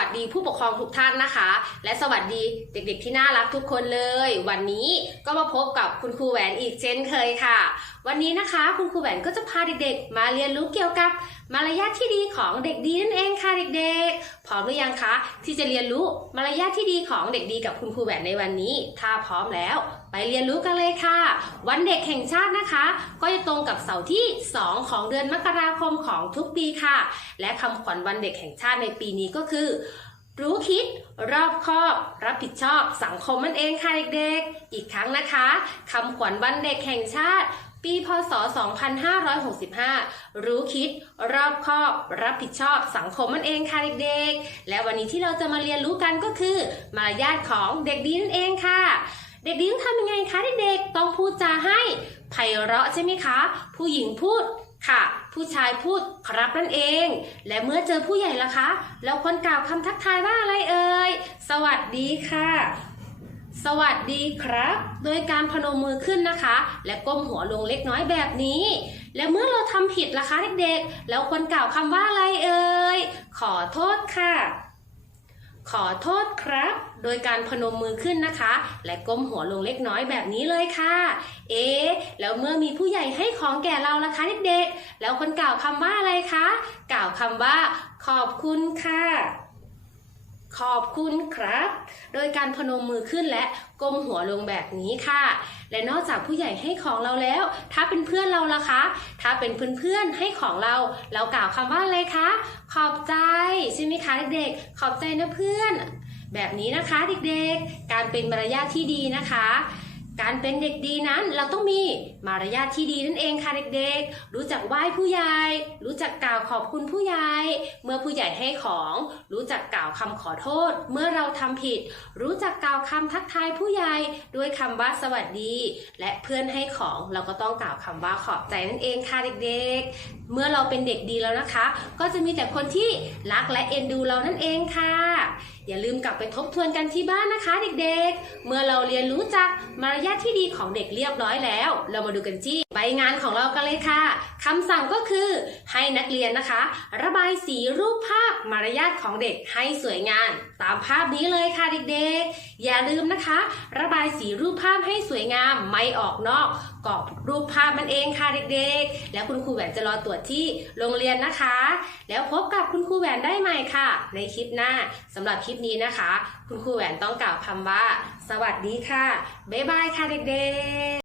สวัสดีผู้ปกครองทุกท่านนะคะ และสวัสดีเด็กๆที่น่ารักทุกคนเลย วันนี้ก็มาพบกับคุณครูแหวนอีกเช่นเคยค่ะ วันนี้นะคะคุณครูแหวนก็จะพาเด็กๆ มาเรียนรู้เกี่ยวกับมารยาทที่ดีของเด็กดีนั่นเองค่ะเด็กๆ พร้อมหรือยังคะที่จะเรียนรู้มารยาทที่ดีของเด็กดีกับคุณครูแหวนในวันนี้ ถ้าพร้อมแล้ว ไปเรียนรู้กันเลยค่ะ วันเด็กแห่งชาตินะคะ ก็จะตรงกับเสาร์ที่ 2 ของเดือนมกราคมของทุกปีค่ะ และคำขวัญวันเด็กแห่งชาติในปีนี้ก็คือ รู้คิด รอบคอบ รับผิดชอบสังคมนั่นเองค่ะเด็กๆ อีกครั้งนะคะคำขวัญวันเด็กแห่งชาติ ปีพศ 2565 รู้คิด รอบคอบ รับผิดชอบสังคมนั่นเองค่ะเด็กๆ และวันนี้ที่เราจะมาเรียนรู้กันก็คือ มารยาทของเด็กดีนั่นเองค่ะเด็กดีต้องทำยังไงคะเด็กๆ ต้องพูดจาให้ไพเราะใช่ไหมคะ ผู้หญิงพูด ค่ะ ผู้ชายพูดครับนั่นเอง และเมื่อเจอผู้ใหญ่ล่ะคะ แล้วคนกล่าวคำทักทายว่าอะไรเอ่ย สวัสดีค่ะ สวัสดีครับ โดยการพนมมือขึ้นนะคะ และก้มหัวลงเล็กน้อยแบบนี้ และเมื่อเราทำผิดล่ะคะเด็กๆ แล้วคนกล่าวคำว่าอะไรเอ่ย ขอโทษค่ะ ขอโทษครับ โดยการพนมมือขึ้นนะคะ และก้มหัวลงเล็กน้อยแบบนี้เลยค่ะ เอ๊ะแล้วเมื่อมีผู้ใหญ่ให้ของแก่เราล่ะคะเด็กๆ แล้วคนกล่าวคำว่าอะไรคะ กล่าวคำว่า ขอบคุณค่ะขอบคุณครับ โดยการพนมมือขึ้นและก้มหัวลงแบบนี้ค่ะ และนอกจากผู้ใหญ่ให้ของเราแล้ว ถ้าเป็นเพื่อนเราล่ะคะ ถ้าเป็นเพื่อนๆให้ของเรา เรากล่าวคำว่าอะไรคะ ขอบใจใช่ไหมคะเด็กๆขอบใจนะเพื่อน แบบนี้นะคะเด็กๆ การเป็นมารยาทที่ดีนะคะ การเป็นเด็กดีนั้นเราต้องมีมารยาทที่ดีนั่นเองค่ะเด็กๆ รู้จักไหว้ผู้ใหญ่ รู้จักกล่าวขอบคุณผู้ใหญ่ เมื่อผู้ใหญ่ให้ของ รู้จักกล่าวคำขอโทษ เมื่อเราทำผิด รู้จักกล่าวคำทักทายผู้ใหญ่ด้วยคำว่าสวัสดี และเพื่อนให้ของเราก็ต้องกล่าวคำว่าขอบใจนั่นเองค่ะเด็กๆ เมื่อเราเป็นเด็กดีแล้วนะคะ ก็จะมีแต่คนที่รักและเอ็นดูเรานั่นเองค่ะอย่าลืมกลับไปทบทวนกันที่บ้านนะคะ เด็กๆ เมื่อเราเรียนรู้จักมารยาทที่ดีของเด็กเรียบร้อยแล้ว เรามาดูกันที่ใบงานของเรากันเลยค่ะคำสั่งก็คือให้นักเรียนนะคะ ระบายสีรูปภาพมารยาทของเด็กให้สวยงาม ตามภาพนี้เลยค่ะเด็กๆ อย่าลืมนะคะ ระบายสีรูปภาพให้สวยงามไม่ออกนอกกรอบรูปภาพมันเองค่ะเด็กๆ แล้วคุณครูแหวนจะรอตรวจที่โรงเรียนนะคะ แล้วพบกับคุณครูแหวนได้ใหม่ค่ะ ในคลิปหน้าสำหรับคลิปนี้นะคะ คุณครูแหวนต้องกล่าวคำว่า สวัสดีค่ะบ๊ายบายค่ะค่ะเด็กๆ